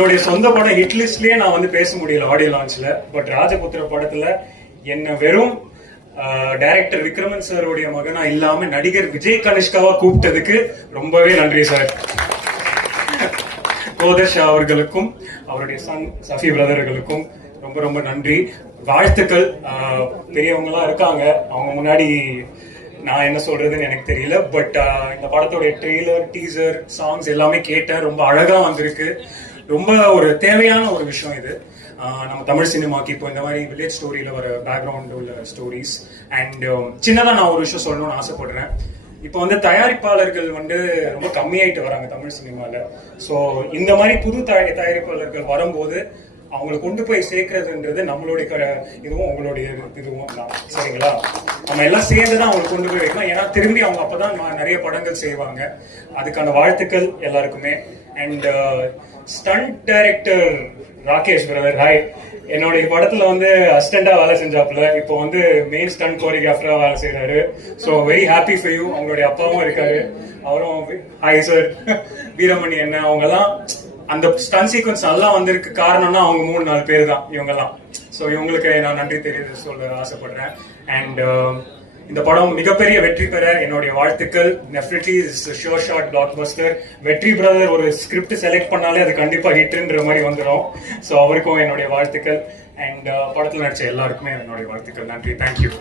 என்னுடைய சொந்த படம் ஹிட் லிஸ்ட்லயே நான் வந்து பேச முடியல ஆடியோ லான்ச்ல. பட் ராஜபுத்திர படத்துல என்ன வெறும் டைரக்டர் விக்ரமன் சாருடைய மகனா இல்லாம நடிகர் விஜய் கனிஷ்காவா கூப்பிட்டதுக்கு ரொம்பவே நன்றி சார். கோதர்ஷா அவர்களுக்கும் அவருடைய சன் சஃபி பிரதர்களுக்கும் ரொம்ப ரொம்ப நன்றி, வாழ்த்துக்கள். பெரியவங்க எல்லாம் இருக்காங்க, அவங்க முன்னாடி நான் என்ன சொல்றதுன்னு எனக்கு தெரியல. பட் இந்த படத்தோடைய ட்ரெய்லர், டீசர், சாங்ஸ் எல்லாமே கேட்டேன். ரொம்ப அழகா வந்திருக்கு. ரொம்ப ஒரு தேவையான ஒரு விஷயம் இது நம்ம தமிழ் சினிமாக்கு. இப்போ இந்த மாதிரி வில்லேஜ் ஸ்டோரியில வர பேக்ரவுண்ட் உள்ள ஸ்டோரிஸ். அண்ட் சின்னதா நான் ஒரு விஷயம் சொல்லணும்னு ஆசைப்படுறேன். இப்போ வந்து தயாரிப்பாளர்கள் வந்து ரொம்ப கம்மியாயிட்டு வராங்க தமிழ் சினிமால. ஸோ இந்த மாதிரி புது தயாரிப்பாளர்கள் வரும்போது அவங்களை கொண்டு போய் சேர்க்கறதுன்றது நம்மளுடைய இதுவும் உங்களுடைய இதுவும் தான், சரிங்களா? நம்ம எல்லாம் சேர்ந்துதான் அவங்களை கொண்டு போய் வைக்கணும். ஏன்னா திரும்பி அவங்க அப்பதான் நிறைய படங்கள் செய்வாங்க. அதுக்கான வாழ்த்துக்கள் எல்லாருக்குமே. And stunt director Rakesh brother, hi. என்னுடைய படத்துல வந்து அசிஸ்டண்டா வேலை செஞ்சாப்புல, இப்போ வந்து மெயின் ஸ்டண்ட் கோரியோகிராஃபரா வேலை செய்யறாரு. So very happy for you. அவங்களுடைய அப்பாவும் இருக்காரு, அவரும் ஹாய் சார். வீரமணி என்ன அவங்க எல்லாம் அந்த ஸ்டன் சீக்வன்ஸ் நல்லா வந்திருக்கு. காரணம்னா அவங்க 3-4 பேர் தான் இவங்கெல்லாம். ஸோ இவங்களுக்கு நான் நன்றி சொல்ல ஆசைப்படுறேன். அண்ட் இந்த படம் மிகப்பெரிய வெற்றி பெற என்னுடைய வாழ்த்துக்கள். Definitely sure shot blockbuster. வெற்றி பிரதர் ஒரு ஸ்கிரிப்ட் செலக்ட் பண்ணாலே அது கண்டிப்பா ஹிட்ன்ற மாதிரி வந்துடும். ஸோ அவருக்கும் என்னுடைய வாழ்த்துக்கள். அண்ட் படத்தில் நடிச்ச எல்லாருக்குமே என்னுடைய வாழ்த்துக்கள். நன்றி, தேங்க்யூ.